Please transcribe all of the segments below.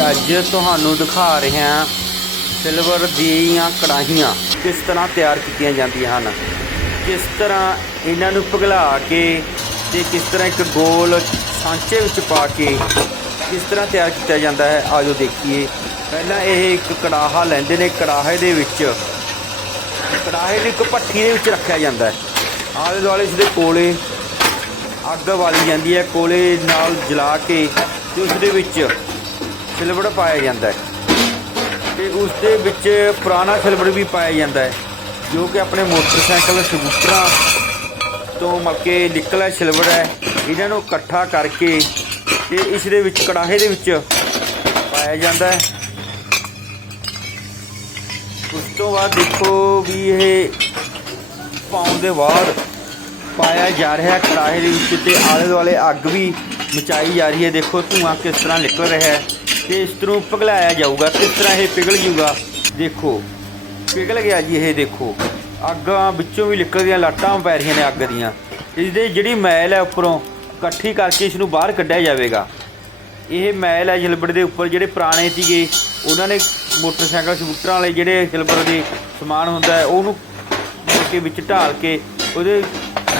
ਅੱਜ ਤੁਹਾਨੂੰ ਦਿਖਾ ਰਿਹਾ ਹਾਂ ਸਿਲਵਰ ਦੀਆਂ ਕੜਾਹੀਆਂ ਕਿਸ ਤਰ੍ਹਾਂ ਤਿਆਰ ਕੀਤੀਆਂ ਜਾਂਦੀਆਂ ਹਨ। ਕਿਸ ਤਰ੍ਹਾਂ ਇਹਨਾਂ ਨੂੰ ਪਿਘਲਾ ਕੇ ਤੇ ਕਿਸ ਤਰ੍ਹਾਂ ਇੱਕ ਗੋਲ ਸਾਂਚੇ ਵਿੱਚ ਪਾ ਕੇ ਕਿਸ ਤਰ੍ਹਾਂ ਤਿਆਰ ਕੀਤਾ ਜਾਂਦਾ ਹੈ, ਆਜੋ ਦੇਖੀਏ। ਪਹਿਲਾਂ ਇਹ ਇੱਕ ਕੜਾਹਾ ਲੈਂਦੇ ਨੇ, ਕੜਾਹੇ ਦੇ ਵਿੱਚ। ਕੜਾਹੇ ਨੂੰ ਇੱਕ ਭੱਠੀ ਦੇ ਵਿੱਚ ਰੱਖਿਆ ਜਾਂਦਾ ਹੈ। ਆਲੇ ਦੁਆਲੇ ਇਸ ਦੇ ਕੋਲੇ ਅੱਗ ਵਾਲੀ ਜਾਂਦੀ ਹੈ, ਕੋਲੇ ਨਾਲ ਜਲਾ ਕੇ ਤੇ ਉਸ ਦੇ ਵਿੱਚ ਸਿਲਵਰ ਪਾਇਆ ਜਾਂਦਾ ਹੈ। ਤੇ ਉਸ ਦੇ ਵਿੱਚ ਪੁਰਾਣਾ ਸਿਲਵਰ ਵੀ ਪਾਇਆ ਜਾਂਦਾ ਹੈ, ਜੋ ਕਿ ਆਪਣੇ ਮੋਟਰਸਾਈਕਲ ਸਕੂਟਰਾਂ ਤੋਂ ਮੱਕੇ ਨਿਕਲਿਆ ਸਿਲਵਰ ਹੈ। ਇਹਨਾਂ ਨੂੰ ਇਕੱਠਾ ਕਰਕੇ ਤੇ ਇਸ ਦੇ ਵਿੱਚ ਕੜਾਹੇ ਦੇ ਵਿੱਚ ਪਾਇਆ ਜਾਂਦਾ ਹੈ। ਉਸ ਤੋਂ ਬਾਅਦ ਦੇਖੋ ਵੀ ਇਹ ਪਾਉਣ ਦੇ ਬਾਅਦ ਪਾਇਆ ਜਾ ਰਿਹਾ ਕੜਾਹੇ ਦੇ ਵਿੱਚ ਤੇ ਆਲੇ ਦੁਆਲੇ ਅੱਗ ਵੀ ਮਚਾਈ ਜਾ ਰਹੀ ਹੈ। ਦੇਖੋ ਧੂਆਂ ਕਿਸ ਤਰ੍ਹਾਂ ਨਿਕਲ ਰਿਹਾ ਹੈ। ਤੇ ਇਸ ਨੂੰ ਪਿਘਲਾਇਆ ਜਾਊਗਾ, ਕਿਸ ਤਰ੍ਹਾਂ ਇਹ ਪਿਘਲ ਜੂਗਾ, ਦੇਖੋ। ਪਿਘਲ ਗਿਆ ਜੀ ਇਹ, ਦੇਖੋ। ਅੱਗਾਂ ਵਿੱਚੋਂ ਵੀ ਨਿਕਲਦੀਆਂ ਲਾਟਾਂ ਪੈ ਰਹੀਆਂ ਨੇ ਅੱਗ ਦੀਆਂ। ਇਸ ਦੇ ਜਿਹੜੀ ਮੈਲ ਹੈ ਉੱਪਰੋਂ ਇਕੱਠੀ ਕਰਕੇ ਇਸ ਨੂੰ ਬਾਹਰ ਕੱਢਿਆ ਜਾਵੇਗਾ। ਇਹ ਮੈਲ ਹੈ ਜਲਬੜ ਦੇ ਉੱਪਰ, ਜਿਹੜੇ ਪੁਰਾਣੇ ਸੀਗੇ, ਉਹਨਾਂ ਨੇ ਮੋਟਰਸਾਈਕਲ ਸਕੂਟਰਾਂ ਵਾਲੇ ਜਿਹੜੇ ਜਲਬੜ ਦੇ ਸਮਾਨ ਹੁੰਦਾ ਹੈ, ਉਹਨੂੰ ਮਤਲਬ ਵਿੱਚ ਢਾਲ ਕੇ ਉਹਦੇ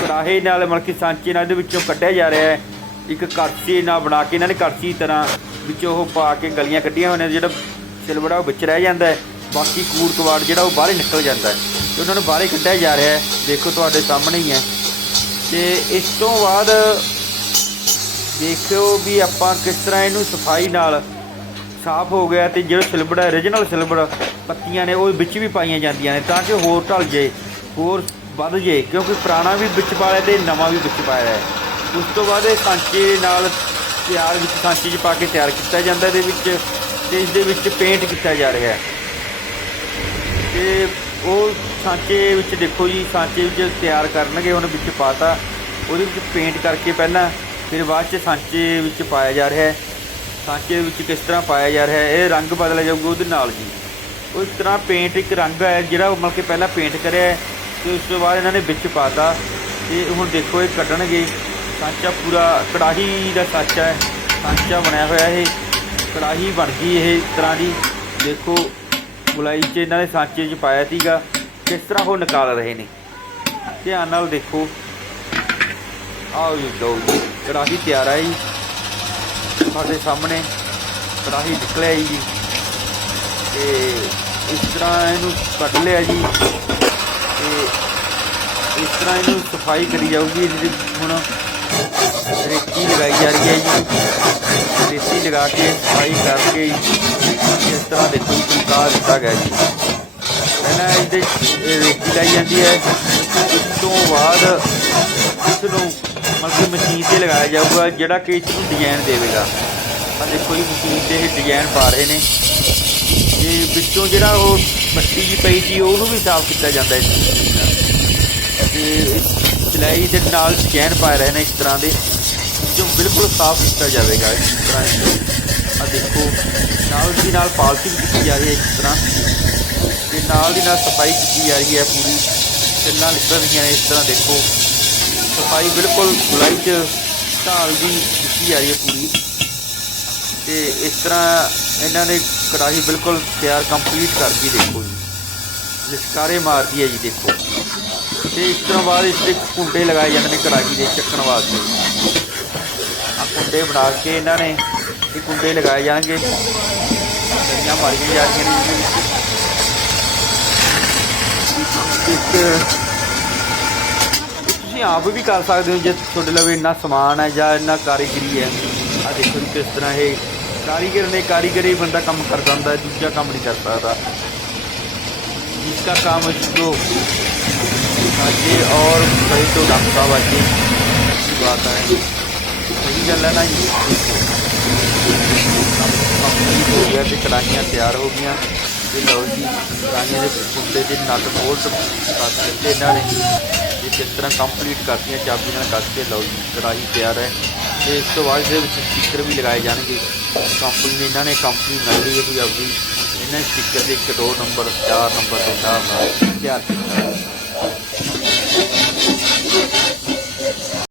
ਕੜਾਹੇ ਨਾਲ ਮਤਲਬ ਕਿ ਸਾਂਚੇ ਨਾਲ ਇਹਦੇ ਵਿੱਚੋਂ ਕੱਢਿਆ ਜਾ ਰਿਹਾ ਹੈ। ਇੱਕ ਕੜਛੀ ਨਾਲ ਬਣਾ ਕੇ ਇਹਨਾਂ ਨੇ ਕੜਛੀ ਤਰ੍ਹਾਂ ਵਿੱਚ ਉਹ ਪਾ ਕੇ ਗਲੀਆਂ ਕੱਢੀਆਂ ਹੋਈਆਂ ਨੇ, ਜਿਹੜਾ ਸਿਲਵਰ ਆ ਉਹ ਵਿੱਚ ਰਹਿ ਜਾਂਦਾ ਹੈ, ਬਾਕੀ ਕੂੜ ਕਵਾੜ ਜਿਹੜਾ ਉਹ ਬਾਹਰ ਨਿਕਲ ਜਾਂਦਾ ਹੈ। ਤੇ ਉਹਨਾਂ ਨੂੰ ਬਾਹਰ ਕੱਢਿਆ ਜਾ ਰਿਹਾ ਹੈ, ਦੇਖੋ ਤੁਹਾਡੇ ਸਾਹਮਣੇ ਹੀ ਹੈ। ਤੇ ਇਸ ਤੋਂ ਬਾਅਦ ਦੇਖਿਓ ਵੀ ਆਪਾਂ ਕਿਸ ਤਰ੍ਹਾਂ ਇਹਨੂੰ ਸਫ਼ਾਈ ਨਾਲ ਸਾਫ਼ ਹੋ ਗਿਆ ਤੇ ਜਿਹੜਾ ਸਿਲਵਰ ਹੈ origignal ਸਿਲਵਰ ਪੱਤੀਆਂ ਨੇ, ਉਹ ਵਿੱਚ ਵੀ ਪਾਈਆਂ ਜਾਂਦੀਆਂ ਨੇ ਤਾਂ ਕਿ ਹੋਰ ਢਲ ਜੇ, ਹੋਰ ਵੱਧ ਜੇ, ਕਿਉਂਕਿ ਪੁਰਾਣਾ ਵੀ ਵਿੱਚ ਪਾਇਆ ਤੇ ਨਵਾਂ ਵੀ ਵਿੱਚ ਪਾਇਆ ਹੈ। ਉਸ ਤੋਂ ਬਾਅਦ ਇਹ ਸਾਂਚੇ ਨਾਲ ਤਿਆਰ ਵਿੱਚ ਸਾਂਚੇ 'ਚ ਪਾ ਕੇ ਤਿਆਰ ਕੀਤਾ ਜਾਂਦਾ ਇਹਦੇ ਵਿੱਚ ਤੇ ਇਸ ਦੇ ਵਿੱਚ ਪੇਂਟ ਕੀਤਾ ਜਾ ਰਿਹਾ ਹੈ। ਤੇ ਉਹ ਸਾਂਚੇ ਵਿੱਚ ਦੇਖੋ ਜੀ, ਸਾਂਚੇ ਵਿੱਚ ਤਿਆਰ ਕਰਨਗੇ, ਉਹਨੇ ਵਿੱਚ ਪਾਤਾ। ਉਹਦੇ ਵਿੱਚ ਪੇਂਟ ਕਰਕੇ ਪਹਿਲਾਂ, ਫਿਰ ਬਾਅਦ ਚ ਸਾਂਚੇ ਵਿੱਚ ਪਾਇਆ ਜਾ ਰਿਹਾ ਹੈ। ਸਾਂਚੇ ਵਿੱਚ ਕਿਸ ਤਰ੍ਹਾਂ ਪਾਇਆ ਜਾ ਰਿਹਾ ਹੈ, ਇਹ ਰੰਗ ਬਦਲਿਆ ਜਾਊਗਾ ਉਹਦੇ ਨਾਲ ਜੀ। ਉਸ ਤਰ੍ਹਾਂ ਪੇਂਟ ਇੱਕ ਰੰਗ ਹੈ, ਜਿਹੜਾ ਮਤਲਬ ਕਿ ਪਹਿਲਾਂ ਪੇਂਟ ਕਰਿਆ ਹੈ, ਤੇ ਉਸ ਤੋਂ ਬਾਅਦ ਇਹਨਾਂ ਨੇ ਵਿੱਚ ਪਾਤਾ। ਤੇ ਹੁਣ ਦੇਖੋ, ਇਹ ਕੱਢਣਗੇ। ਸਾਂਚਾ ਪੂਰਾ ਕੜਾਹੀ ਦਾ ਸਾਂਚਾ ਹੈ, ਸਾਂਚਾ ਬਣਿਆ ਹੋਇਆ ਇਹ। ਕੜਾਹੀ ਬਣ ਗਈ ਇਹ ਇਸ ਤਰ੍ਹਾਂ ਦੀ। ਦੇਖੋ ਗੁਲਾਈ 'ਚ ਇਹਨਾਂ ਨੇ ਸਾਂਚੇ 'ਚ ਪਾਇਆ ਸੀਗਾ। ਕਿਸ ਤਰ੍ਹਾਂ ਉਹ ਨਿਕਾਲ ਰਹੇ ਨੇ। ਧਿਆਨ ਨਾਲ ਦੇਖੋ। ਆਓ ਜੀ, ਲਓ ਜੀ, ਕੜਾਹੀ ਤਿਆਰ ਹੈ ਜੀ ਸਾਡੇ ਸਾਹਮਣੇ ਕੜਾਹੀ ਨਿਕਲਿਆ ਜੀ। ਤੇ ਇਸ ਤਰ੍ਹਾਂ ਇਹਨੂੰ ਕੱਢ ਲਿਆ ਜੀ। ਤੇ ਇਸ ਤਰ੍ਹਾਂ ਇਹਨੂੰ ਸਫ਼ਾਈ ਕਰੀ ਜਾਊਗੀ ਇਹਦੀ ਹੁਣ। ਰੇਤੀ ਲਗਾਈ ਜਾ ਰਹੀ ਹੈ ਜੀ। ਰੇਤੀ ਲਗਾ ਕੇ, ਸਫ਼ਾਈ ਕਰਕੇ ਇਸ ਤਰ੍ਹਾਂ ਦੇਖੋ ਜੀ ਚਮਕਾ ਦਿੱਤਾ ਗਿਆ ਜੀ। ਪਹਿਲਾਂ ਇਹਦੇ ਇਹ ਰੇਤੀ ਲਾਈ ਜਾਂਦੀ ਹੈ। ਉਸ ਤੋਂ ਬਾਅਦ ਇਸ ਨੂੰ ਮਤਲਬ ਕਿ ਮਸ਼ੀਨ ਤੇ ਲਗਾਇਆ ਜਾਊਗਾ, ਜਿਹੜਾ ਕਿ ਇਸ ਨੂੰ ਡਿਜ਼ਾਈਨ ਦੇਵੇਗਾ। ਆ ਦੇਖੋ ਜੀ, ਮਸ਼ੀਨ ਤੇ ਇਹ ਡਿਜ਼ਾਈਨ ਪਾ ਰਹੇ ਨੇ। ਤੇ ਵਿੱਚੋਂ ਜਿਹੜਾ ਉਹ ਮੱਟੀ ਜੀ ਪਈ ਸੀ, ਉਹਨੂੰ ਵੀ ਸਾਫ਼ ਕੀਤਾ ਜਾਂਦਾ ਹੈ ਤੇ ਸਿਲਾਈ ਦੇ ਨਾਲ ਚੈਨ ਪਾ ਰਹੇ ਨੇ ਇਸ ਤਰ੍ਹਾਂ ਦੇ, ਜੋ ਬਿਲਕੁਲ ਸਾਫ਼ ਕੀਤਾ ਜਾਵੇਗਾ ਇਸ ਤਰ੍ਹਾਂ ਆ ਦੇਖੋ, ਨਾਲ ਦੀ ਨਾਲ ਪਾਲਸੀ ਕੀਤੀ ਜਾ ਰਹੀ ਹੈ ਇਸ ਤਰ੍ਹਾਂ। ਤੇ ਨਾਲ ਦੀ ਨਾਲ ਸਫ਼ਾਈ ਕੀਤੀ ਜਾ ਰਹੀ ਹੈ ਪੂਰੀ। ਚੱਲਾਂ ਨਿਕਲ ਰਹੀਆਂ ਨੇ ਇਸ ਤਰ੍ਹਾਂ ਦੇਖੋ। ਸਫ਼ਾਈ ਬਿਲਕੁਲ ਗੁਲਾਈ ਚ ਢਾਲ ਦੀ ਕੀਤੀ ਜਾ ਰਹੀ ਹੈ ਪੂਰੀ। ਤੇ ਇਸ ਤਰ੍ਹਾਂ ਇਹਨਾਂ ਨੇ ਕੜਾਹੀ ਬਿਲਕੁਲ ਤਿਆਰ ਕੰਪਲੀਟ ਕਰ ਗਈ ਦੇਖੋ ਜੀ। ਲਿਸ਼ਕਾਰੇ ਮਾਰਦੀ ਹੈ ਜੀ ਦੇਖੋ। ਤੇ ਇਸ ਤੋਂ ਬਾਅਦ ਇਸ ਤੇ ਕੁੰਡੇ ਲਗਾਏ ਜਾਂਦੇ ਨੇ ਕੜਾਹੀ ਦੇ ਚੱਕਣ ਵਾਸਤੇ। ਆ ਕੁੰਡੇ ਬਣਾ ਕੇ ਇਹਨਾਂ ਨੇ ਇਹ ਕੁੰਡੇ ਲਗਾਏ ਜਾਣਗੇ। ਦਰੀਆਂ ਮਾਰੀਆਂ ਜਾ ਰਹੀਆਂ ਨੇ ਇੱਕ ਤੁਸੀਂ ਆਪ ਵੀ ਕਰ ਸਕਦੇ ਹੋ ਜੇ ਤੁਹਾਡੇ ਲਵੇ ਇੰਨਾ ਸਮਾਨ ਹੈ ਜਾਂ ਇੰਨਾ ਕਾਰੀਗਰੀ ਹੈ। ਆ ਦੇਖੋ ਜੀ ਕਿਸ ਤਰ੍ਹਾਂ ਇਹ ਕਾਰੀਗਰ ਨੇ ਕਾਰੀਗਰੀ ਬੰਦਾ ਕੰਮ ਕਰ ਹੁੰਦਾ ਦੂਜਾ ਕੰਮ ਨਹੀਂ ਕਰ ਸਕਦਾ। जिसका काम इसको आगे और सही तो डॉक्टर साहब आगे की बात है सही गल है ना जी ਕੰਪਲੀਟ ਹੋ ਗਿਆ ਤੇ ਕੜਾਹੀਆਂ ਤਿਆਰ ਹੋ ਗਈਆਂ ਤੇ ਲਓ ਜੀ ਕੜਾਹੀਆਂ ਦੇ ਕੁੰਡੇ ਦੇ ਨਟ ਬੋਲਟ ਕੱਸ ਦਿੱਤੇ ਇਹਨਾਂ ਨੇ ਇਹ ਕਿਸ ਤਰ੍ਹਾਂ ਕੰਪਲੀਟ ਕਰਤੀਆਂ ਚਾਬੀ ਨਾਲ ਕੱਸ ਕੇ ਲਓ ਜੀ ਕੜਾਹੀ ਤਿਆਰ ਹੈ ਤੇ ਇਸ ਤੋਂ ਬਾਅਦ ਇਹਦੇ ਵਿੱਚ ਸਟicker ਵੀ ਲਗਾਏ ਜਾਣਗੇ ਕੰਪਨੀ ਨੇ ਇਹਨਾਂ ਨੇ ਕੰਪਨੀ ਬਣਾਈ ਹੈ ਕੋਈ ਆਪਣੀ ਇਹਨਾਂ ਸਟicker ਦੇ 1 2 ਨੰਬਰ 4 ਨੰਬਰ ਦੇ ਹਿਸਾਬ ਨਾਲ ਤਿਆਰ ਕੀਤਾ